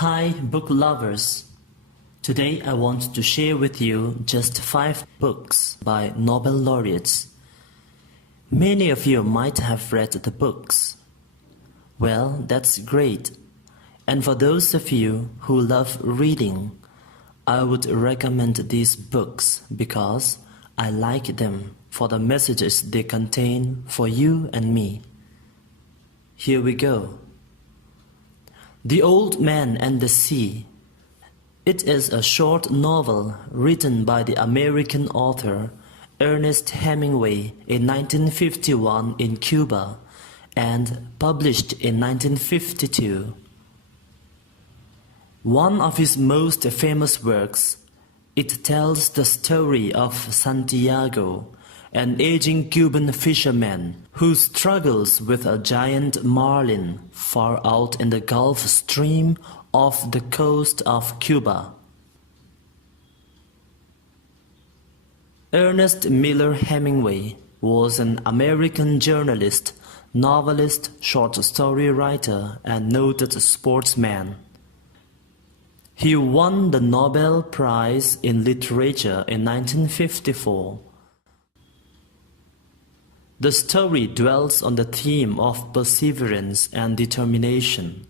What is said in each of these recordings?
Hi, book lovers! Today I want to share with you just 5 books by Nobel Laureates. Many of you might have read the books. Well, that's great. And for those of you who love reading, I would recommend these books because I like them for the messages they contain for you and me. Here we go. The Old Man and the Sea. It is a short novel written by the American author Ernest Hemingway in 1951 in Cuba and published in 1952. One of his most famous works, it tells the story of Santiago, an aging Cuban fisherman who struggles with a giant marlin far out in the Gulf Stream off the coast of Cuba. Ernest Miller Hemingway was an American journalist, novelist, short story writer, and noted sportsman. He won the Nobel Prize in Literature in 1954. The story dwells on the theme of perseverance and determination.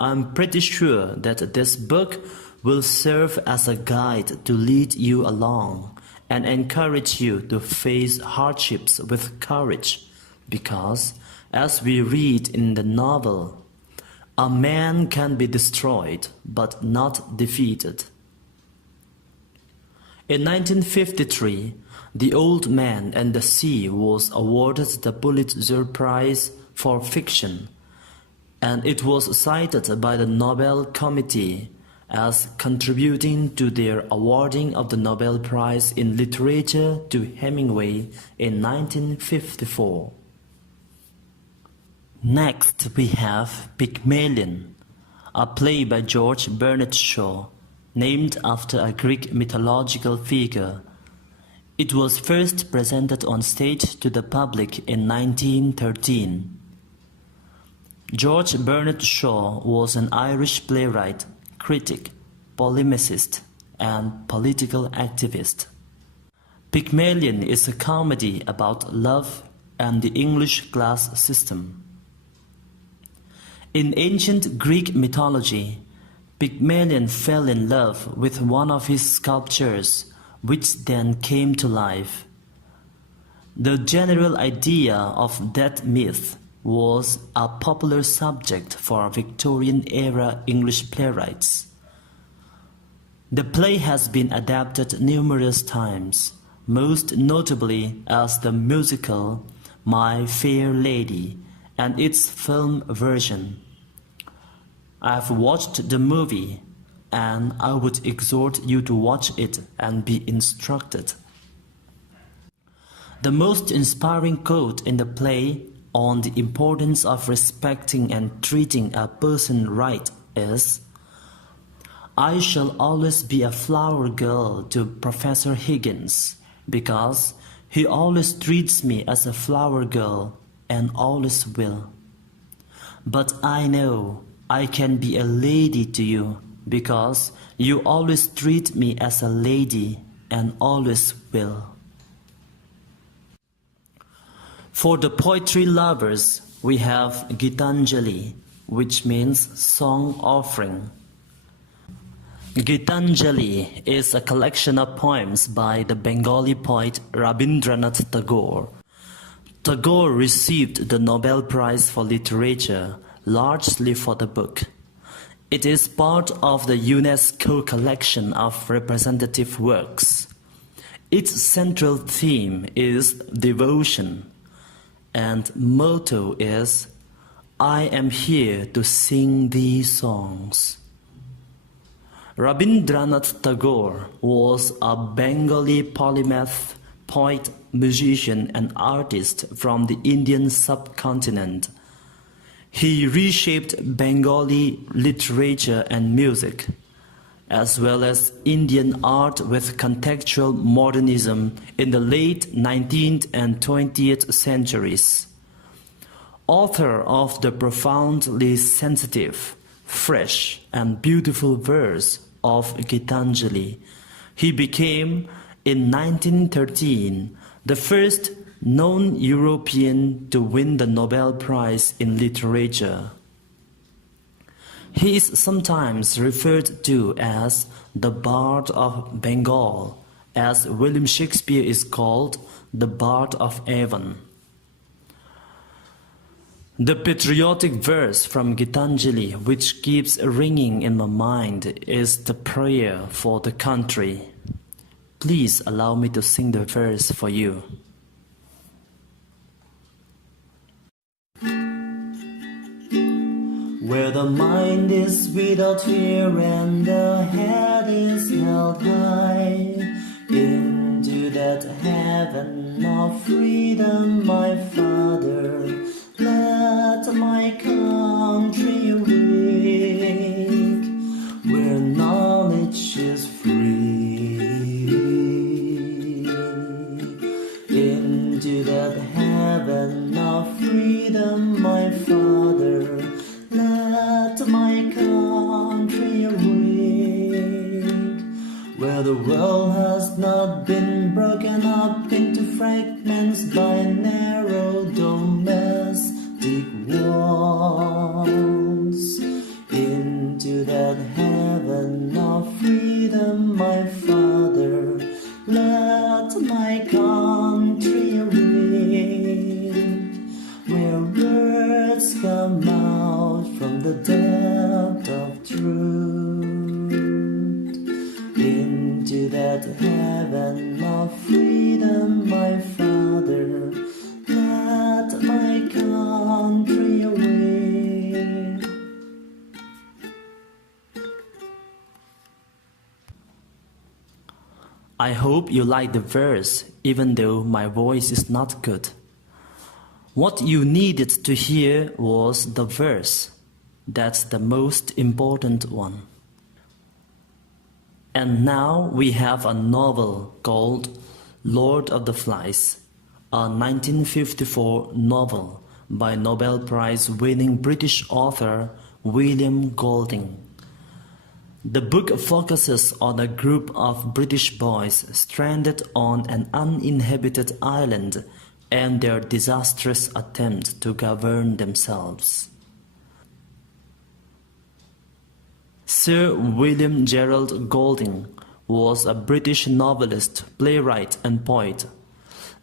I'm pretty sure that this book will serve as a guide to lead you along and encourage you to face hardships with courage, because, as we read in the novel, a man can be destroyed but not defeated. In 1953, The Old Man and the Sea was awarded the Pulitzer Prize for fiction, and it was cited by the Nobel Committee as contributing to their awarding of the Nobel Prize in Literature to Hemingway in 1954. Next we have Pygmalion, a play by George Bernard Shaw, named after a Greek mythological figure. It was first presented on stage to the public in 1913. George Bernard Shaw was an Irish playwright, critic, polemicist, and political activist. Pygmalion is a comedy about love and the English class system. In ancient Greek mythology, Pygmalion fell in love with one of his sculptures, which then came to life. The general idea of that myth was a popular subject for Victorian-era English playwrights. The play has been adapted numerous times, most notably as the musical My Fair Lady and its film version. I have watched the movie, and I would exhort you to watch it and be instructed. The most inspiring quote in the play on the importance of respecting and treating a person right is, "I shall always be a flower girl to Professor Higgins, because he always treats me as a flower girl and always will. But I know I can be a lady to you, because you always treat me as a lady and always will." For the poetry lovers, we have Gitanjali, which means song offering. Gitanjali is a collection of poems by the Bengali poet Rabindranath Tagore. Tagore received the Nobel Prize for Literature largely for the book. It is part of the UNESCO collection of representative works. Its central theme is devotion, and motto is, "I am here to sing these songs." Rabindranath Tagore was a Bengali polymath, poet, musician, and artist from the Indian subcontinent. He reshaped Bengali literature and music, as well as Indian art with contextual modernism in the late 19th and 20th centuries. Author of the profoundly sensitive, fresh and beautiful verse of Gitanjali. He became, in 1913, the first non-European to win the Nobel Prize in Literature. He is sometimes referred to as the Bard of Bengal, as William Shakespeare is called the Bard of Avon. The patriotic verse from Gitanjali which keeps ringing in my mind is the prayer for the country. Please allow me to sing the verse for you. Where the mind is without fear and the head is held high, into that heaven of freedom, my Father, let my country wake, where knowledge is free. Into that heaven of freedom, my Father, let my country awake, where the world has not been broken up into fragments by narrow domestic walls. Into that heaven of freedom, my Father, let my country awake, where words come out from the depth of truth. Into that heaven of freedom, my Father, let my country awake. I hope you like the verse, even though my voice is not good. What you needed to hear was the verse. That's the most important one. And now we have a novel called Lord of the Flies, a 1954 novel by Nobel Prize winning British author William Golding. The book focuses on a group of British boys stranded on an uninhabited island and their disastrous attempt to govern themselves. Sir William Gerald Golding was a British novelist, playwright and poet.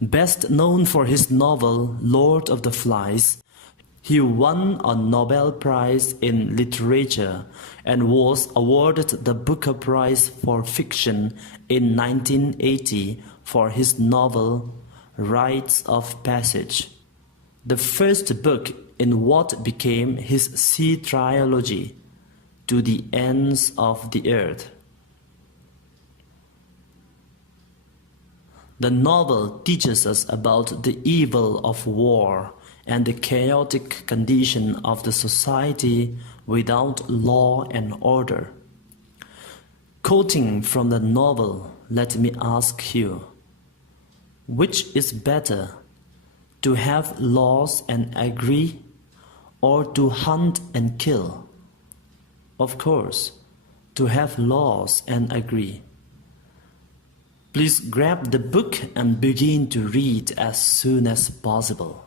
Best known for his novel Lord of the Flies, he won a Nobel Prize in Literature and was awarded the Booker Prize for Fiction in 1980 for his novel Rites of Passage, the first book in what became his sea trilogy, To the Ends of the Earth. The novel teaches us about the evil of war and the chaotic condition of the society without law and order. Quoting from the novel, let me ask you, which is better, to have laws and agree, or to hunt and kill? Of course, to have laws and agree. Please grab the book and begin to read as soon as possible.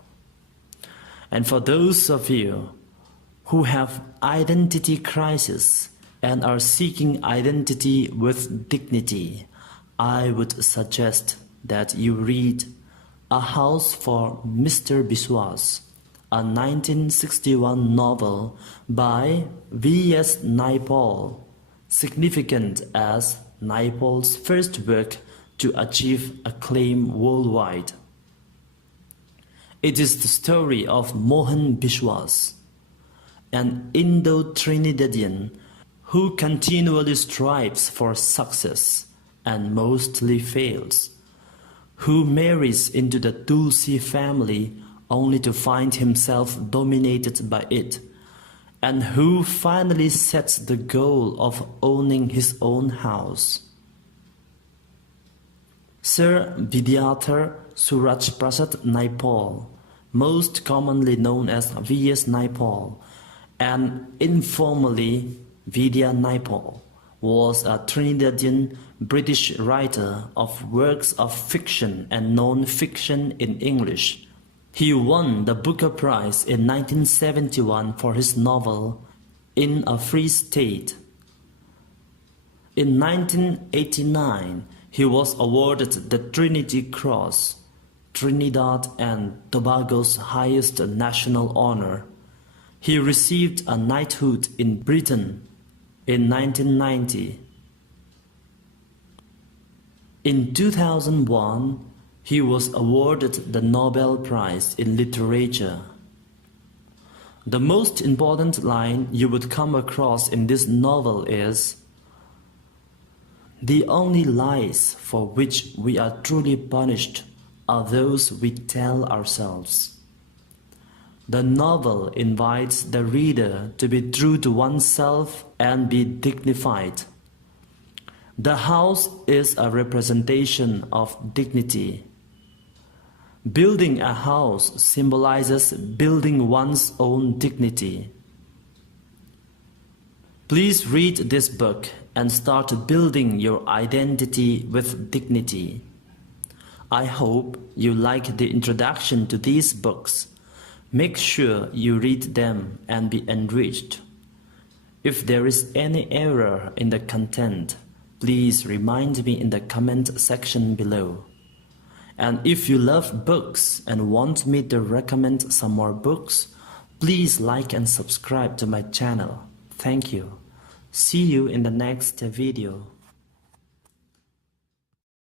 And for those of you who have identity crisis and are seeking identity with dignity, I would suggest that you read A House for Mr Biswas, a 1961 novel by V.S. Naipaul, significant as Naipaul's first work to achieve acclaim worldwide. It is the story of Mohan Biswas, an Indo-Trinidadian who continually strives for success and mostly fails, who marries into the Tulsi family only to find himself dominated by it, and who finally sets the goal of owning his own house. Sir Vidyadhar Suraj Prasad Naipaul, most commonly known as V.S. Naipaul, and informally Vidya Naipaul, was a Trinidadian British writer of works of fiction and non-fiction in English. He won the Booker Prize in 1971 for his novel In a Free State. In 1989, he was awarded the Trinity Cross, Trinidad and Tobago's highest national honor. He received a knighthood in Britain in 1990. In 2001, he was awarded the Nobel Prize in Literature. The most important line you would come across in this novel is, "The only lies for which we are truly punished are those we tell ourselves." The novel invites the reader to be true to oneself and be dignified. The house is a representation of dignity. Building a house symbolizes building one's own dignity. Please read this book and start building your identity with dignity. I hope you like the introduction to these books. Make sure you read them and be enriched. If there is any error in the content, please remind me in the comment section below. And if you love books and want me to recommend some more books, please like and subscribe to my channel. Thank you. See you in the next video.